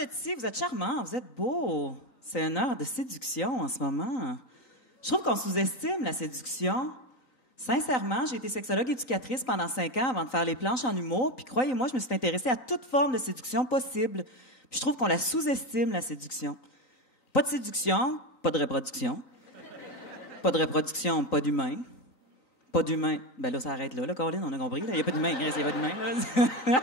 d'être ici. Vous êtes charmants, vous êtes beaux. C'est une heure de séduction en ce moment. Je trouve qu'on sous-estime la séduction. Sincèrement, j'ai été sexologue éducatrice pendant 5 ans avant de faire les planches en humour, puis croyez-moi, je me suis intéressée à toute forme de séduction possible. Puis je trouve qu'on la sous-estime, la séduction. Pas de séduction, pas de reproduction. Pas de reproduction, pas d'humain. Pas d'humain. Ben là, ça arrête là, Colin, on a compris. Il n'y a pas d'humain, il n'y a pas d'humain.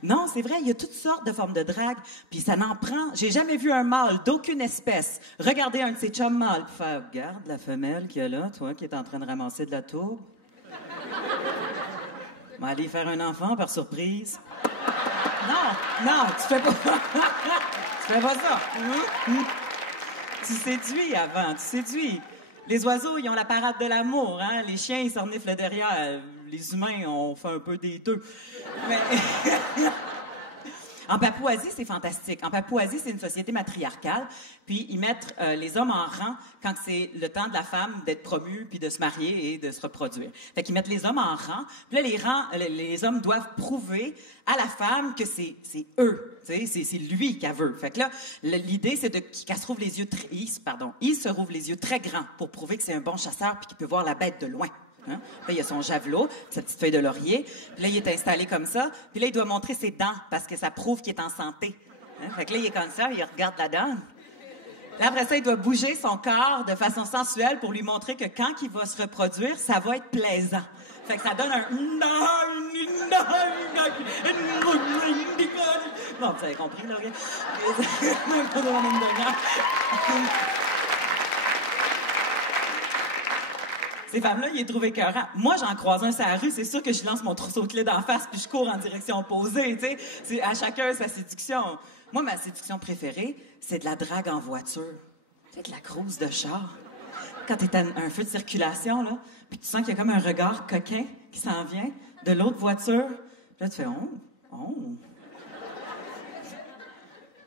Non, c'est vrai, il y a toutes sortes de formes de drague, puis ça n'en prend. J'ai jamais vu un mâle d'aucune espèce regarder un de ses chums mâles puis faire « Regarde la femelle qu'il y a là, toi, qui est en train de ramasser de la tourbe. On va aller faire un enfant par surprise. » Non, tu fais pas... tu fais pas ça. Tu séduis avant, tu séduis. Les oiseaux, ils ont la parade de l'amour, hein? Les chiens, ils s'orniflent derrière. Les humains, on fait un peu des deux. Mais... En Papouasie, c'est fantastique. En Papouasie, c'est une société matriarcale. Puis, ils mettent les hommes en rang quand c'est le temps de la femme d'être promue, puis de se marier et de se reproduire. Fait qu'ils mettent les hommes en rang. Puis là, les hommes doivent prouver à la femme que c'est eux. C'est lui qu'elle veut. Fait que là, l'idée, c'est qu'elle se rouvre les yeux il se rouvre les yeux très grands pour prouver que c'est un bon chasseur puis qu'il peut voir la bête de loin. Hein? Là, il y a son javelot, sa petite feuille de laurier. Puis là, il est installé comme ça. Puis là, il doit montrer ses dents parce que ça prouve qu'il est en santé. Hein? Fait que là, il est comme ça, il regarde la dent. Là, après ça, il doit bouger son corps de façon sensuelle pour lui montrer que quand il va se reproduire, ça va être plaisant. Fait que ça donne un... Bon, vous avez compris, là, bien. Ces femmes-là, ils les trouvent écœurants. Moi, j'en croise un sur la rue, c'est sûr que je lance mon trousseau de clés d'en face puis je cours en direction opposée, tu sais. C'est à chacun sa séduction. Moi, ma séduction préférée, c'est de la drague en voiture. C'est de la cruise de char. Quand t'es à un feu de circulation, là, puis tu sens qu'il y a comme un regard coquin qui s'en vient de l'autre voiture. Puis là, tu fais « oh. »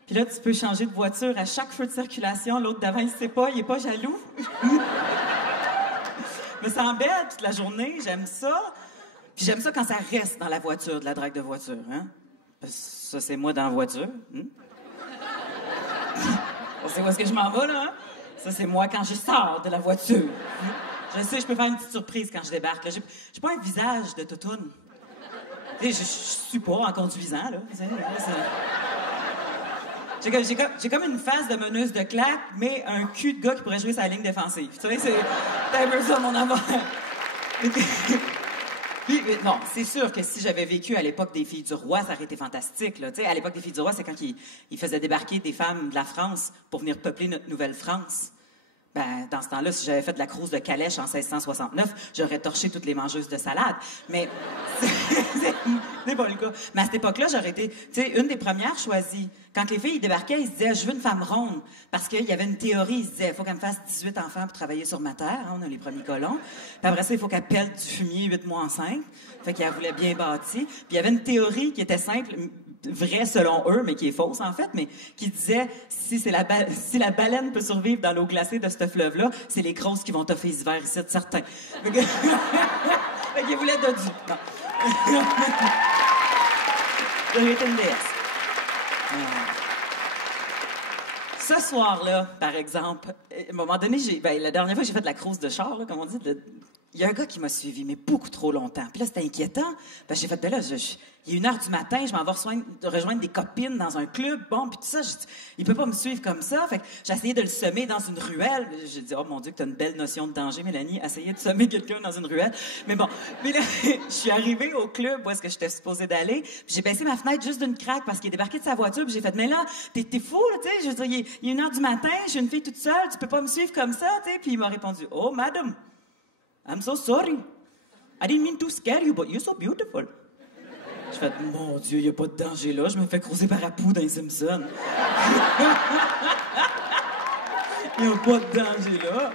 Puis là, tu peux changer de voiture à chaque feu de circulation. L'autre d'avant, il sait pas, il est pas jaloux. Je me sens belle toute la journée, j'aime ça. Puis j'aime ça quand ça reste dans la voiture, de la drague de voiture, hein? Parce que ça, c'est moi dans la voiture. On sait où est-ce que je m'en vais, là, hein? Ça, c'est moi quand je sors de la voiture. Je sais, je peux faire une petite surprise quand je débarque. J'ai pas un visage de toutoune. Tu sais, je suis pas en conduisant, là. J'ai comme une face de meneuse de claque, mais un cul de gars qui pourrait jouer sa ligne défensive. Tu sais, c'est un peu ça, mon amour. Puis, non, c'est sûr que si j'avais vécu à l'époque des Filles du Roi, ça aurait été fantastique, là. Tu sais, à l'époque des Filles du Roi, c'est quand ils faisaient débarquer des femmes de la France pour venir peupler notre Nouvelle-France. Ben, dans ce temps-là, si j'avais fait de la cruise de calèche en 1669, j'aurais torché toutes les mangeuses de salade. Mais c'est pas le cas. Mais à cette époque-là, j'aurais été, tu sais, une des premières choisies. Quand les filles débarquaient, ils se disaient « Je veux une femme ronde ». Parce qu'il y avait une théorie, ils se disaient « Il faut qu'elle me fasse 18 enfants pour travailler sur ma terre. Hein, on a les premiers colons. Puis après ça, il faut qu'elle pèle du fumier 8 mois enceinte. » Fait qu'elle voulait bien bâtie. Puis il y avait une théorie qui était simple, vraie selon eux, mais qui est fausse en fait, mais qui disait si la baleine peut survivre dans l'eau glacée de ce fleuve-là, c'est les grosses qui vont toffer les hivers ici, certains. Fait qu'ils voulaient dodu. Non. J'aurais été une déesse. Ce soir-là, par exemple, à un moment donné, la dernière fois que j'ai fait de la cruise de char, là, comme on dit, il y a un gars qui m'a suivi, mais beaucoup trop longtemps. Puis là, c'était inquiétant. J'ai fait, il est 1h du matin, je m'en vais rejoindre des copines dans un club, bon, puis tout ça, il peut pas me suivre comme ça. Fait que j'ai essayé de le semer dans une ruelle. J'ai dit, oh mon Dieu, que t'as une belle notion de danger, Mélanie, essayer de semer quelqu'un dans une ruelle. Mais bon, mais là, je suis arrivée au club où est-ce que j'étais supposée d'aller, puis j'ai baissé ma fenêtre juste d'une craque parce qu'il est débarqué de sa voiture, puis j'ai fait, mais là, t'es fou, là, tu sais, je veux dire, il est 1h du matin, je suis une fille toute seule, tu peux pas me suivre comme ça, tu sais. Puis il m'a répondu, oh, madame, I'm so sorry. I didn't mean to scare you, but you're so beautiful. Je fais, mon Dieu, il n'y a pas de danger là. Je me fais croiser par Apu dans les Simpsons. Il n'y a pas de danger là.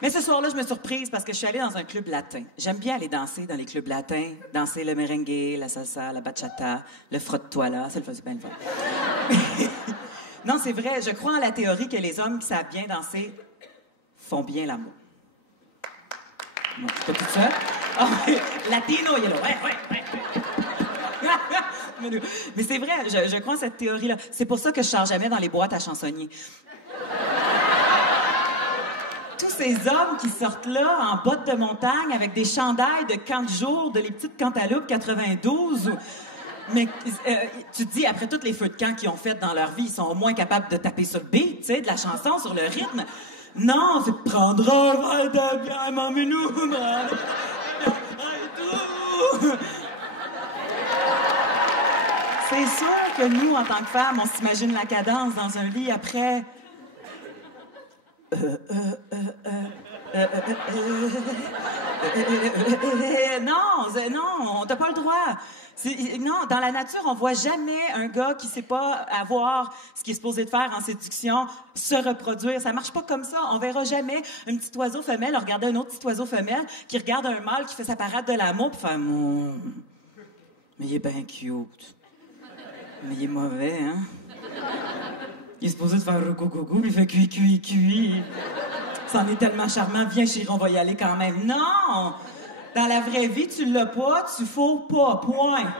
Mais ce soir-là, je me suis surprise parce que je suis allée dans un club latin. J'aime bien aller danser dans les clubs latins. Danser le merengue, la salsa, la bachata, le frotte-toi là. C'est bien le fun. Non, c'est vrai. Je crois en la théorie que les hommes qui savent bien danser font bien l'amour. Non, je suis pas toute seule. Oh, latino, il est là. Ouais. Mais c'est vrai, je crois en cette théorie-là. C'est pour ça que je sors jamais dans les boîtes à chansonniers. Tous ces hommes qui sortent là en bottes de montagne avec des chandails de camp de jour, de les petites cantaloupes 92. Mais tu te dis, après tous les feux de camp qu'ils ont fait dans leur vie, ils sont au moins capables de taper sur le beat, tu sais, de la chanson, sur le rythme. Non, c'est prendre un verre de bière, m'emmène-nous, C'est sûr que nous, en tant que femmes, on s'imagine la cadence dans un lit après. Non, t'as pas le droit. Non, dans la nature, on voit jamais un gars qui sait pas avoir ce qu'il est supposé de faire en séduction se reproduire. Ça marche pas comme ça. On verra jamais un petit oiseau femelle regarder un autre petit oiseau femelle qui regarde un mâle qui fait sa parade de l'amour pour faire mon. Mais il est bien cute. Mais il est mauvais, hein? Il est supposé de faire rougou, il fait cuit. C'en est tellement charmant. Viens, chérie, on va y aller quand même. Non! Dans la vraie vie, tu l'as pas, tu fous pas. Point. Moi,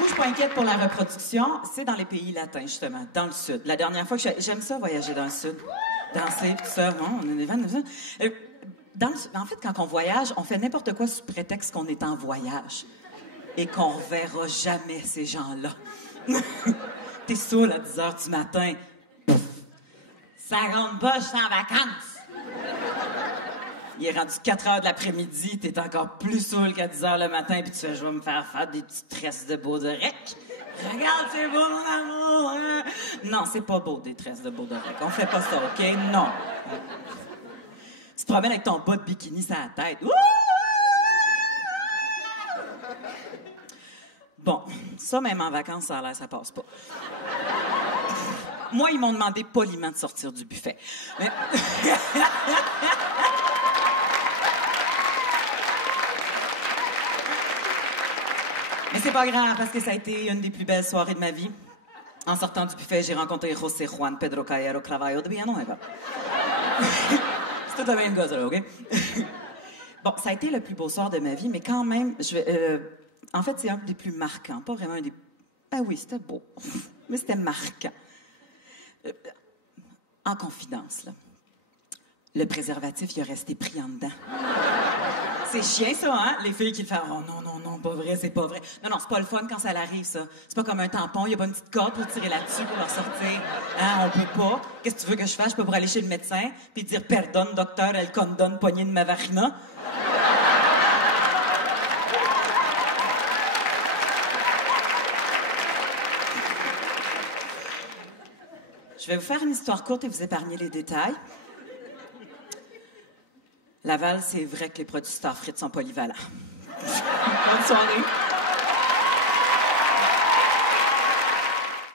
je suis pas inquiète pour la reproduction. C'est dans les pays latins, justement, dans le Sud. La dernière fois que j'aime ça, voyager dans le Sud. Danser, tout ça. Bon, on est des vannes, en fait, quand on voyage, on fait n'importe quoi sous prétexte qu'on est en voyage et qu'on reverra jamais ces gens-là. T'es saoul à 10 h du matin. Pouf. Ça rentre pas, je suis en vacances. Il est rendu 4 h de l'après-midi, t'es encore plus saoul qu'à 10 h le matin, puis tu fais, je vais me faire des petites tresses de Baudorec. Regarde, c'est beau, mon amour. Hein? Non, c'est pas beau, des tresses de Baudorec. On fait pas ça, OK? Non. Tu te promènes avec ton bas de bikini sur la tête. Ouh! Bon, ça, même en vacances, ça a l'air, ça passe pas. Moi, ils m'ont demandé poliment de sortir du buffet. Mais... Mais c'est pas grave, parce que ça a été une des plus belles soirées de ma vie. En sortant du buffet, j'ai rencontré José Juan Pedro Caballero Cravalho de Villanueva. C'est tout un même gars, ça, là, OK? Bon, ça a été le plus beau soir de ma vie, mais quand même, en fait, c'est un des plus marquants. Pas vraiment un des... Ah oui, c'était beau. Mais c'était marquant. En confidence, là. Le préservatif, il a resté pris en dedans. C'est chiant, ça, hein? Les filles qui le font « Oh non, pas vrai, c'est pas vrai. » Non, c'est pas le fun quand ça l'arrive, ça. C'est pas comme un tampon, il y a pas une petite corde pour tirer là-dessus pour leur sortir. Hein? On peut pas. Qu'est-ce que tu veux que je fasse? Je peux pour aller chez le médecin puis dire « Pardon, docteur, elle condonne poignée de ma vagina. » Je vais vous faire une histoire courte et vous épargner les détails. Laval, c'est vrai que les produits Starfrit sont polyvalents. Bonne soirée.